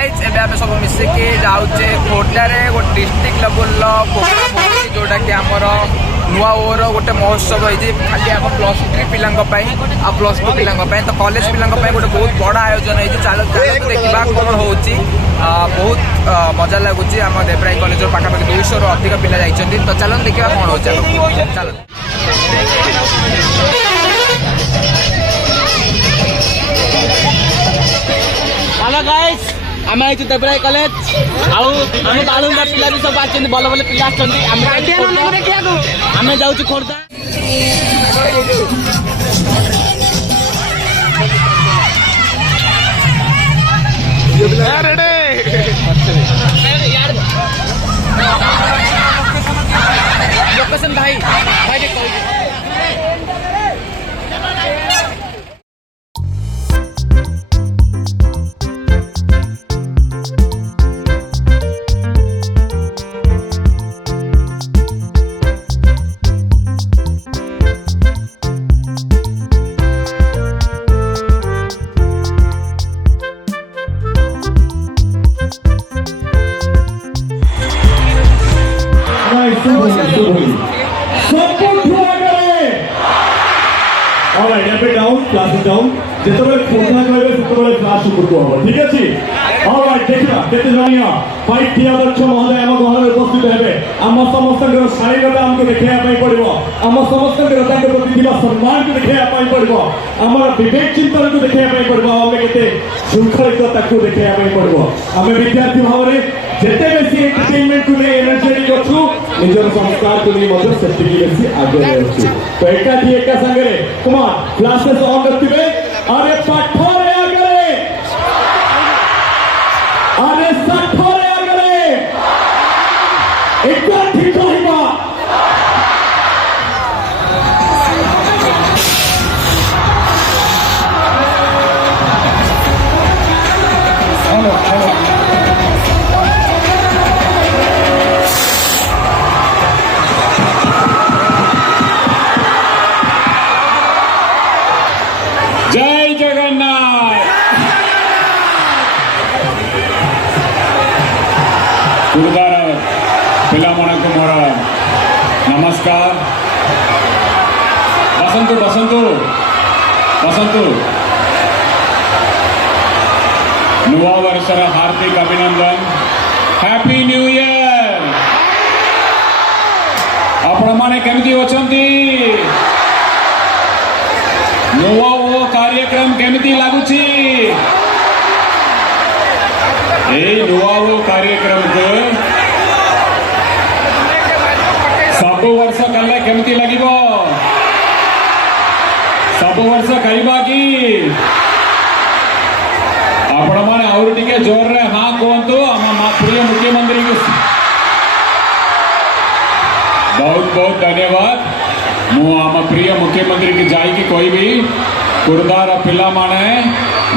Guys एबे आमे सब मिसिकी जाउचे खोर्धारे गोटे डिस्ट्रिक्ट लेवल प्रोग्राम होची जोटा कि हमर नुआ ओर गोटे महोत्सव होई खाली हम +3 पिलांग पई आ +2 पिलांग पई तो कॉलेज पिलांग पई गोटे बहुत बड़ा आयोजन होई चलो देखा कौन होची बहुत मजा लगुच आम देवराई कॉलेज पाखापाखि 200 रु अधिक पिला जाइछन्ती तो चलो देखा कौन होची चलो हेलो गाइस आम आई देवराई कॉलेज आम बालुंगा पिला भी सब आछन भल भल पिला आम जाऊँ खोर्धा लोकेशन भाई जितेबाला खोर्धा कहे से क्लास शुरू ठीक अच्छे देखा के फाइट अध्यक्ष महोदय आम घर उपस्थित है आम समस्त शालीनता आमको देखा पड़ो आम समस्त प्रति सम्मान को देखा पड़ो आम विवेक चिंतन को देखा पड़ो आम के श्रृंखलितता को देखा पड़ो आम विद्यार्थी भाव में जिते बेसी एंटरटेनमेंट को नहीं एनर्जेटिक अच्छु निजर संस्कार को नहीं से बेसी आगे अच्छु तो एकाठी एका संगे कुमार क्लासेस ऑन रखिबे अरे पाठरे आगे अरे साठरे आगे एकाठी रहिबा जय जगन्नाथ गुरुदार पिला मन को मोर नमस्कार बसंतु बसंतु बसंतु नुआ वर्षर हार्दिक अभिनंदन हैप्पी न्यू ईयर आपण माने केमती अछंती नुआ वो कार्यक्रम केमती लगुच नुआ वो कार्यक्रम को सब वर्ष कले केमती लगे सब वर्ष करवा कि आपण मैंने आउर टिके जोर रे हाँ कहतु आम प्रिय मुख्यमंत्री को बहुत बहुत धन्यवाद मु आम प्रिय मुख्यमंत्री की जाइकी कहबी खुर्दार पिला माने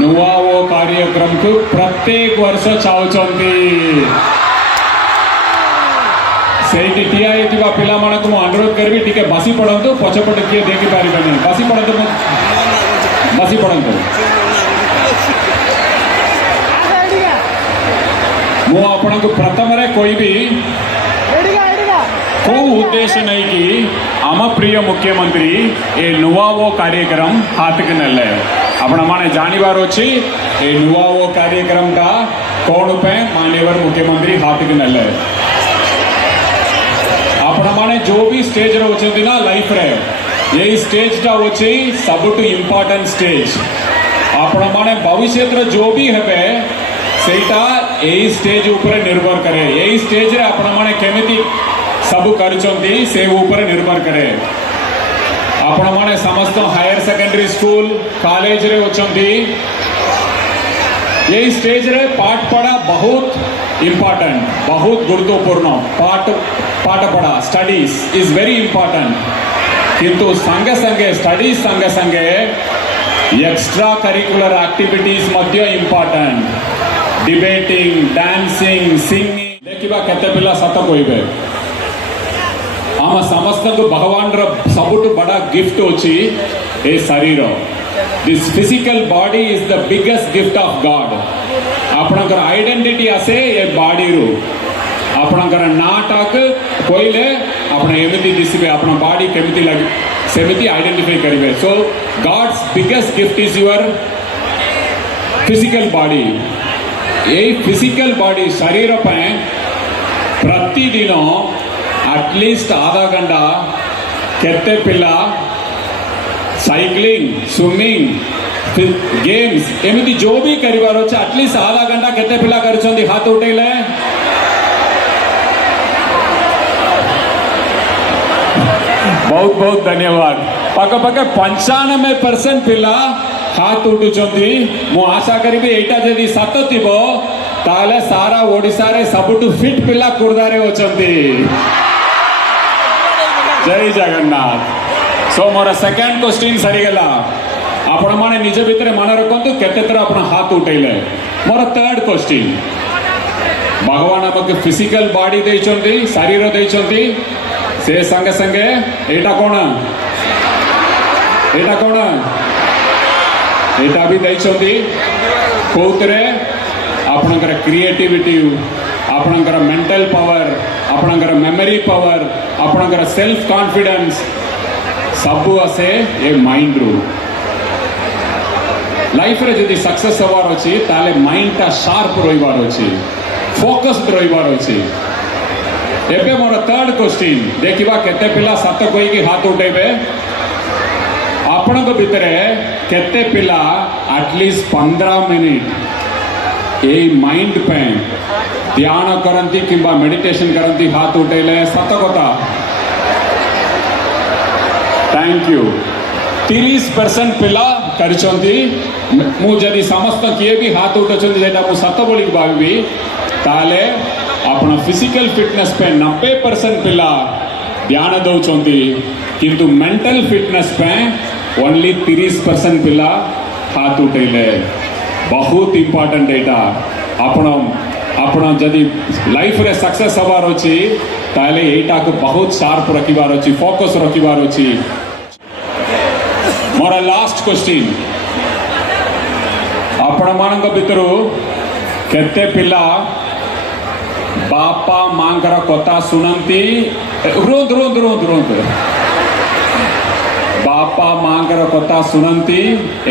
नुआ वो कार्यक्रम को प्रत्येक वर्ष चाहते से ठिया पिला माने को अनुरोध करी टिके बसी पड़तु पछपटे किए देखी पारे बसी पड़तु बसी पड़तु मु आपण को प्रथम कहबी को उद्देश्य नहीं कि आम प्रिय मुख्यमंत्री ए नुआ वो कार्यक्रम हाथ के नले आपण माने जानिबार अछि ए नुआ वो कार्यक्रम का कौन पे माननीय मुख्यमंत्री हाथ के नले आपण माने जो भी स्टेज रे होचंती ना लाइफ रे ये स्टेज टा होची सबटु इंपोर्टेंट स्टेज आपण माने भविष्य रे जो भी हेबे सेटा एई स्टेज ऊपर निर्भर करे एई स्टेज रे आपण माने केमिति सब करचंती से ऊपर निर्भर करे आपण माने समस्त हायर सेकेंडरी स्कूल कॉलेज रे होचंती ये स्टेज रे पाठ पढ़ा बहुत इंपोर्टेंट बहुत गुरुत्वपूर्ण पाठ पढ़ा स्टडीज इज वेरी इंपोर्टेंट किंतु संगे संगे स्टडीज संगे संगे एक्स्ट्रा करिकुलर एक्टिविटीज मध्य इंपोर्टेंट डिबेटिंग डांसिंग सिंगिंग देखिबा केते पिला सत कहबे आम समस्त को भगवान सबुठ बड़ा गिफ्ट अच्छी ए शरीर this physical body is the biggest gift of God आपणकर आइडेंटिटी आसे ये बॉडी रू आपणकर नाटक कोइले आपण एमिति दिसबे आपण बॉडी केमिति लगे सेमिति आइडेंटिफाई करिवे so God's biggest gift is your physical body ये फिजिकल बॉडी शरीर पे प्रतिदिन एटलीस्ट आधा घंटा केते पिला साइक्लिंग स्विमिंग गेम्स एमती जो भी करिवार अछि एटलीस्ट आधा घंटा केते पिला करछन्ती हाथ उठेले बहुत बहुत धन्यवाद पाके पाके 95% पिला हाथ उठुछन्ती मु आशा करिबी एटा जदी सत थिबो ताले सारा ओडिसा रे सबटु फिट पिला कुर्दारे अछन्ती जय जगन्नाथ सो मोर सेकंड क्वेश्चन सरी गला आपण माने निज भितर मन रखंतु केते तरह आपण हाथ उठेले मोर थर्ड क्वेश्चन भगवान हमके फिजिकल बॉडी देइछन्ती शरीर देइछन्ती से संगे संगे एटा कोन एटा भी देइछन्ती कोउतरे आपणकर क्रिएटिविटी आपणकर मेंटल पावर आपणकर मेमोरी पावर आपणकर सेल्फ कॉन्फिडेंस सब आसे ये माइंड रू लाइफ रे जदि सक्सेस होवार अछि ताले माइंड ता शार्प रहिवार अछि फोकस्ड रहिवार अछि एबे मोर थर्ड क्वेश्चन देखिबा केते पिला सत कोई की हाथ उठेबे आपनक भितरे केते पिला एटलीस्ट 15 मिनिट ए माइंड पे ध्यान करंती किंबा मेडिटेशन करंती हाथ उठेले सत कथा थैंक यू 30% पिला करछन्ती मु जदि समस्त किए भी हाथ उठछन्ती जेटा मु सत बोली भाबी ताले आपण फिजिकल फिटनेस पे 90% पिला ध्यान दउछन्ती किंतु मेंटल फिटनेस पे ओनली 30% पिला हाथ उठेले बहुत इंपोर्टेंट एटा आपण जदि लाइफ रे सक्सेस हबार अछि ताले एटा को बहुत शार्प रखिबार अछि फोकस रखिबार अछि मोर लास्ट क्वेश्चन आपण मानक भितरु केते पिला बापा मांकर कथा सुनंती रुंद बापा मांकर कथा सुनंती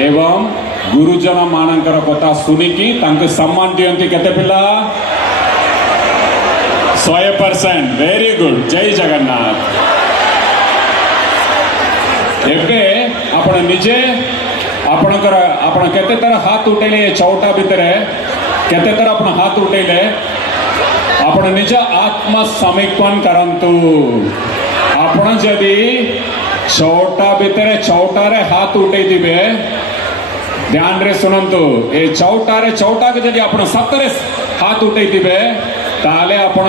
एवं गुरुजन मानकर कथा सुनिकी तांके सम्मान दियंती केते पिला 100% वेरी गुड जय जगन्नाथ एबे आपण निजे आपणकर आपण केते तरह हाथ उठेले चौटा भितरे केते तरह आपण हाथ उठेले आपण निज आत्म समीक्षण करंतु आपण जदि चौटा भितरे चौटारे हाथ उठे दिबे ध्यान रे सुनंतु ए चौटारे चौटा के जदि आपण सतरे हाथ उठे दिबे ताले आपण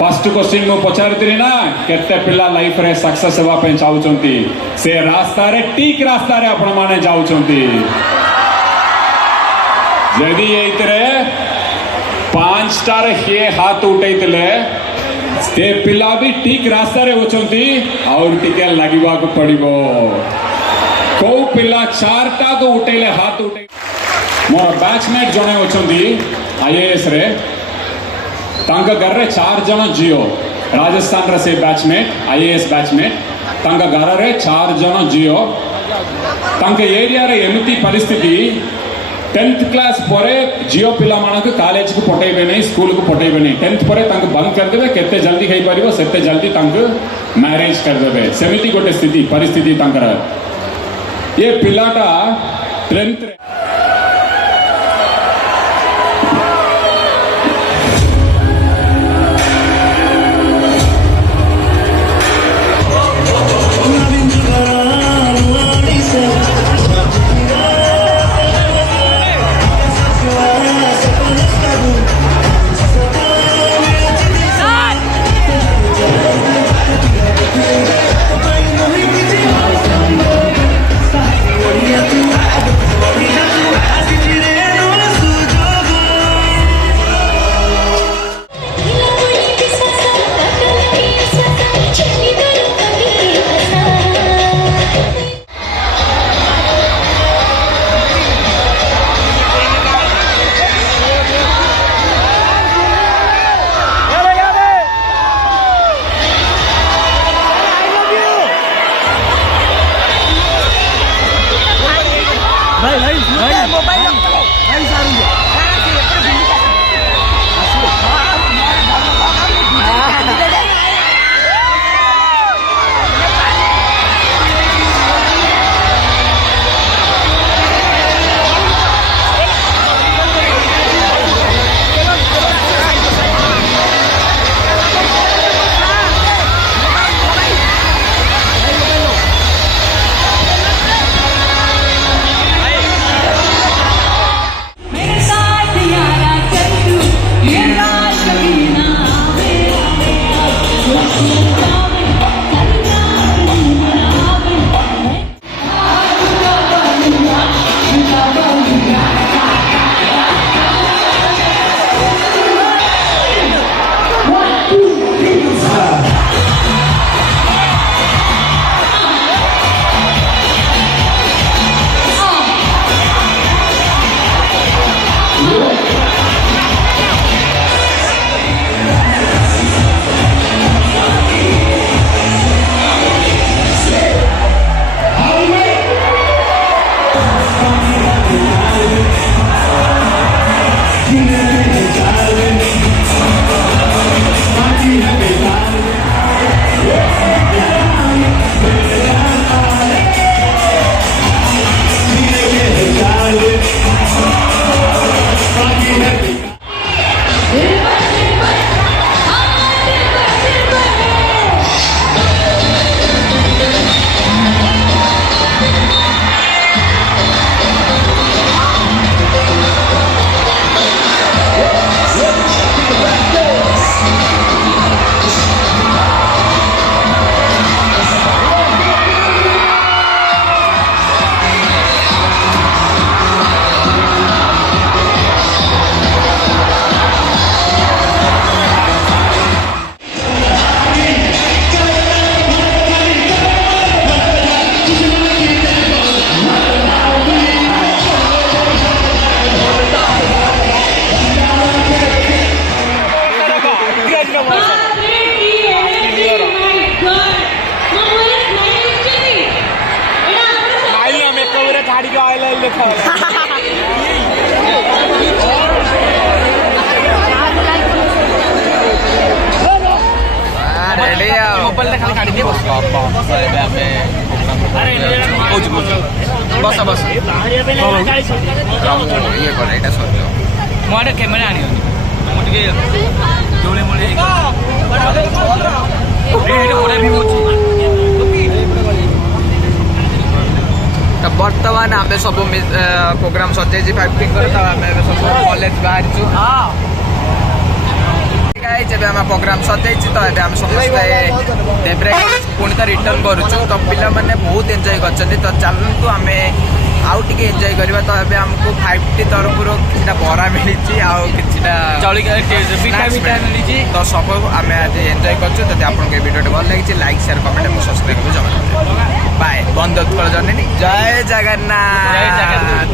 फर्स्ट क्वेश्चन मु पचारती ना केते पिला लाइफ रे सक्सेस हेबा पे चाहउचंती से रास्ता रे ठीक रास्ता रे आपण माने जाउचंती जदि एतरे 5 स्टार हे हाथ उठैतले से पिला भी ठीक रास्ता रे होचंती और टिके लागिबा को पड़िबो को पिला 4टा को उठैले हाथ उठै मोर बैचमेट जने होचंती आईएएस रे तांका घर रे 4 जन जियो राजस्थान रे से बैचमेट आईएएस बैचमेट तांका घर रे 4 जन जियो तांका एरिया रे एमिति परिस्थिति 10th क्लास परे जियो पिला मानक कॉलेज को पठेबे नहीं स्कूल को पठेबे नहीं 10th परे तांका बंद कर देबे केते जल्दी खई परिबो सेते जल्दी तांका मैरिज कर देबे सेमिति गोटे स्थिति परिस्थिति तांकर ये पिलाटा 10th Yeah. मेरे साथ यारा चल तू ये रात कभी ना आवे ରେଡି ଆଉ ମୋବାଇଲଟା ଖାଲି କାଢିଦିଏ ବସ ଏବେ ଆମେ ବସ ବସ ଇଏ କର ଏଇଟା ସରିଯିବ। ମୁଁ ଆଡ଼େ କ୍ୟାମେରା ଆଣିବନି ମୁଁ ଟିକେ ଦୋଳି ମୋଳି ତ ବର୍ତ୍ତମାନ ଆମେ ସବୁ ପ୍ରୋଗ୍ରାମ ସଜେଇଛି ଫାଇଟିଂ କରି ତ ଆମେ ଏବେ ସବୁ କଲେଜ ବାହାରିଛୁ। ଏବେ ଆମେ ପ୍ରୋଗ୍ରାମ ସଜେଇଛି ତ ଏବେ ଆମେ ସମସ୍ତେ ଦେବ୍ରେ ପୁଣି ତ ରିଟର୍ନ କରୁଛୁ। ତ ପିଲାମାନେ ବହୁତ ଏନ୍ଜୟ କରିଛନ୍ତି ତ ଚାଲନ୍ତୁ ଆମେ ଆଉ ଟିକେ ଏନ୍ଜୟ କରିବା। ତ ଏବେ ଆମକୁ 5T ତରଫରୁ କିଛିଟା ବରା ମିଳିଛି ଆଉ କିଛିଟା ମିଠା ମିଳିଛି। ତ ସବୁ ଆମେ ଆଜି ଏନ୍ଜୟ କରୁଛୁ। ଯଦି ଆପଣଙ୍କୁ ଏ ଭିଡ଼ିଓଟି ଭଲ ଲାଗିଛି ଲାଇକ୍ ସେୟାର କମେଣ୍ଟ ଏବଂ ସବସ୍କ୍ରାଇବ୍ ଜମା ବାଏ। ବନ୍ଦ ଉତ୍କଳ ଜନନୀ ଜୟ ଜଗନ୍ନାଥ।